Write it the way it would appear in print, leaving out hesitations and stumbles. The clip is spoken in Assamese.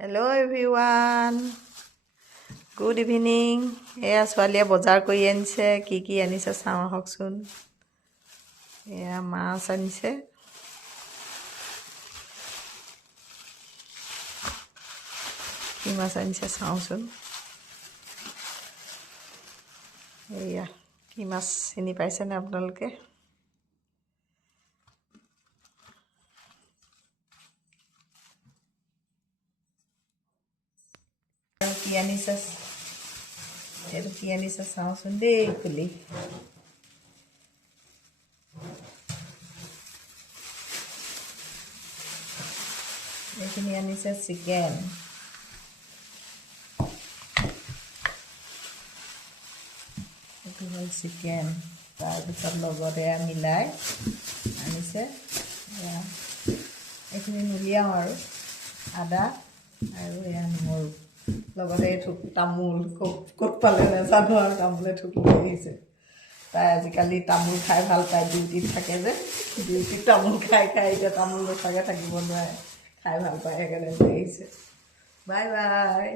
Hello everyone. Good evening. Eya suwalia bozar kori anise ki anise saw hoksun. Eya mas anise. Ki mas anise sawsun. Eya ki mas chini paise ne apnaloke? Ki anise sawsun dei kuli. Ini anise chicken. Itu hal chicken. তাৰপিছত লগতে মিলাই আনিছে এইখিনি নুলিয়াওঁ আৰু আদা আৰু এয়া নহৰু লগতে তামোল ক'ত পালে নাজানো আৰু তামোলে ঠুকি আহিছে তাই আজিকালি তামোল খাই ভাল পায় ডিউটিত থাকে যে ডিউটিত তামোল খাই এতিয়া তামোল নোখোৱাকৈ থাকিব নোৱাৰে খাই ভাল পায় সেইকাৰণে আহিছে বাই বাই